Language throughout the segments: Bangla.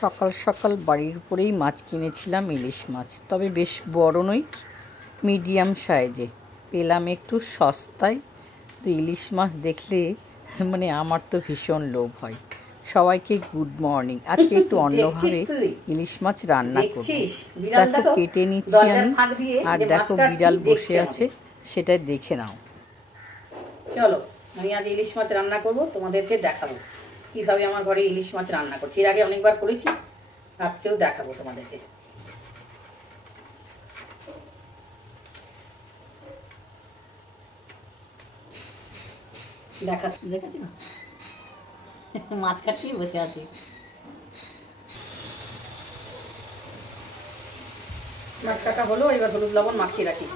সকাল সকাল বাড়ির উপরেই মাছ কিনেছিলাম, ইলিশ মাছ। তবে বেশ বড় নয়, মিডিয়াম সাইজে পেলাম একটু সস্তায়। তো ইলিশ মাছ দেখলে মানে আমার তো ভীষণ লোভ হয়। সবাইকে গুড মর্নিং। আজকে একটু অন্যভাবে ইলিশ মাছ রান্না করব। দেখো কেটে নিচ্ছি আমি, আর দেখো বিড়াল বসে আছে, সেটা দেখে নাও। চলো আমি আজ ইলিশ মাছ রান্না করব, তোমাদেরকে দেখাবো কিভাবে আমার ঘরে ইলিশ মাছ রান্না করছি। এর আগে অনেকবার করেছি, আজকেও দেখাবো তোমাদেরকে। দেখাচ্ছি না, মাছ কাটছি, বসে আছি। মাছ কাটা হলো, এবার হলুদ লবণ মাখিয়ে রাখি।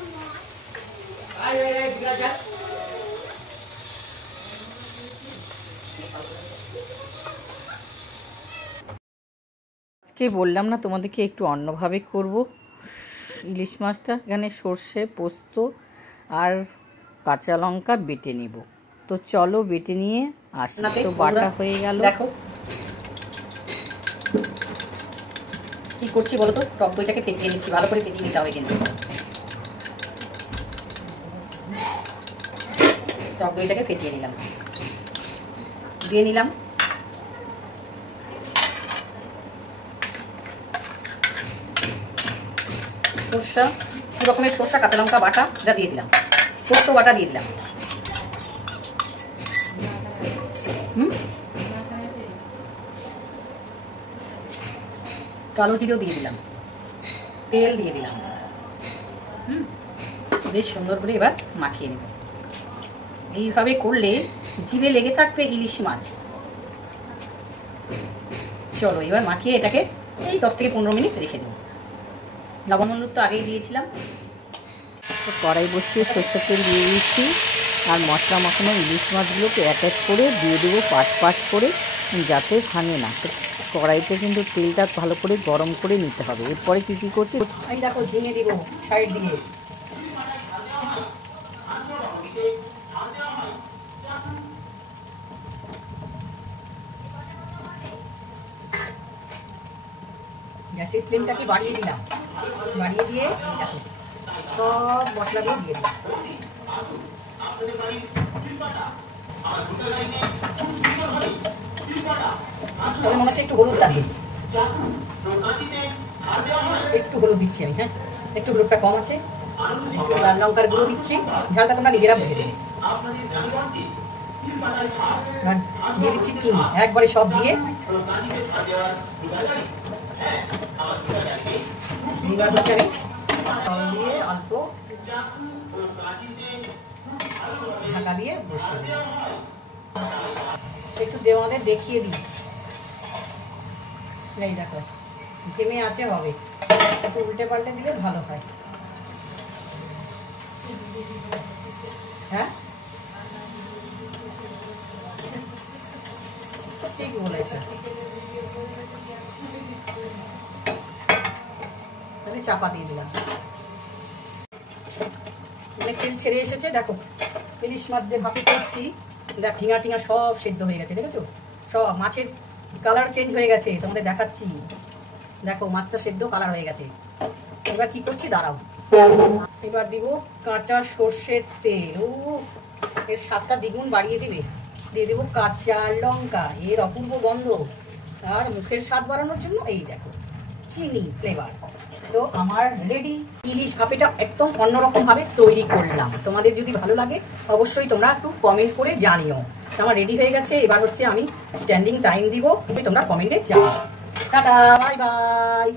আজকে বললাম না তোমাদেরকে একটু অন্যভাবে করব ইলিশ মাছটা। এখানে সর্ষে, পোস্ত আর কাঁচা লঙ্কা বেটে নেব। তো চলো বেটে নিয়ে আসি। তো বাটা হয়ে গেল। দেখো কি করছি বলো তো, টক দইটাকে ফেটিয়ে নিচ্ছি, ভালো করে ফেটিয়ে নিতে হবে কিন্তু। টক দইটাকে ফেটিয়ে নিলাম, দিয়ে নিলাম সরষা, দু রকমের সরষা, কাঁচা লঙ্কা বাটা, যা দিয়ে দিলাম, পোস্ত বাটা দিয়ে দিলাম, কালো জিরেও দিয়ে দিলাম, তেল দিয়ে দিলাম। বেশ সুন্দর করে এবার মাখিয়ে নেব। এইভাবে করলে জিভে লেগে থাকবে ইলিশ মাছ। চলো এবার মাখিয়ে এটাকে এই 10 থেকে 15 মিনিট রেখে দেবো। লবণ হলুদ তো আগেই দিয়েছিলাম। কড়াই বসিয়ে সরষের তেল দিয়ে দিচ্ছি, আর মশলা মাখানো ইলিশ মাছগুলোকে এক এক করে দিয়ে দেবো, পাট পাট করে, যাতে ভাঙে না। তো কড়াইতে কিন্তু তেলটা ভালো করে গরম করে নিতে হবে। এরপরে কী কী করছি, এই দেখো ঝিঙে দিব সাইড দিয়ে, গ্যাসের ফ্লেমটাকে বাড়িয়ে দিলাম, বাড়িয়ে দিয়ে দেখো সব মশলাগুলো দিয়ে দিলাম। তবে মনে হচ্ছে একটু হলুদ লাগে, একটু হলুদ দিচ্ছি আমি। হ্যাঁ, একটু হলুদটা কম আছে। একটু লাল লঙ্কার গুঁড়ো দিচ্ছি, ঝালটা তোমরা নিজেরা বুঝে দেবে। দিয়ে দিচ্ছি চিনি, একবারে সব দিয়ে। এবার হচ্ছে আমি জল দিয়ে অল্প ঢাকা দিয়ে বসিয়ে দিই। একটু দেওয়াদের দেখিয়ে দিই। এই দেখো ঘেমে আছে, হবে একটু উল্টে পাল্টে দিলে ভালো হয়। হ্যাঁ ঠিক বলেছে। তাহলে চাপা দিয়ে দিলাম, অনেক তেল ছেড়ে এসেছে। দেখো ইলিশ মাছ দিয়ে ভাপে করছি, দেখ ঝিঙা টিঙা সব সেদ্ধ হয়ে গেছে, দেখেছো? সব মাছের কালার চেঞ্জ হয়ে গেছে, তোমাদের দেখাচ্ছি। দেখো মাছটা সেদ্ধ কালার হয়ে গেছে। এবার কি করছি দাঁড়াও, এবার দিব কাঁচা সর্ষের তেল। ও এর স্বাদটা দ্বিগুণ বাড়িয়ে দিবে। দিয়ে দেবো কাঁচা লঙ্কা, এর অপূর্ব গন্ধ। আর মুখের স্বাদ বাড়ানোর জন্য এই দেখো চিনি ফ্লেভার। তো আমার রেডি ইলিশ ভাপেটা একদম অন্যরকম ভাবে তৈরি করলাম। তোমাদের যদি ভালো লাগে অবশ্যই তোমরা একটু কমেন্ট করে জানিও। আমার রেডি হয়ে গেছে। এবার হচ্ছে আমি স্ট্যান্ডিং টাইম দিব, তোমরা কমেন্টে জানাও। Tata, bye bye.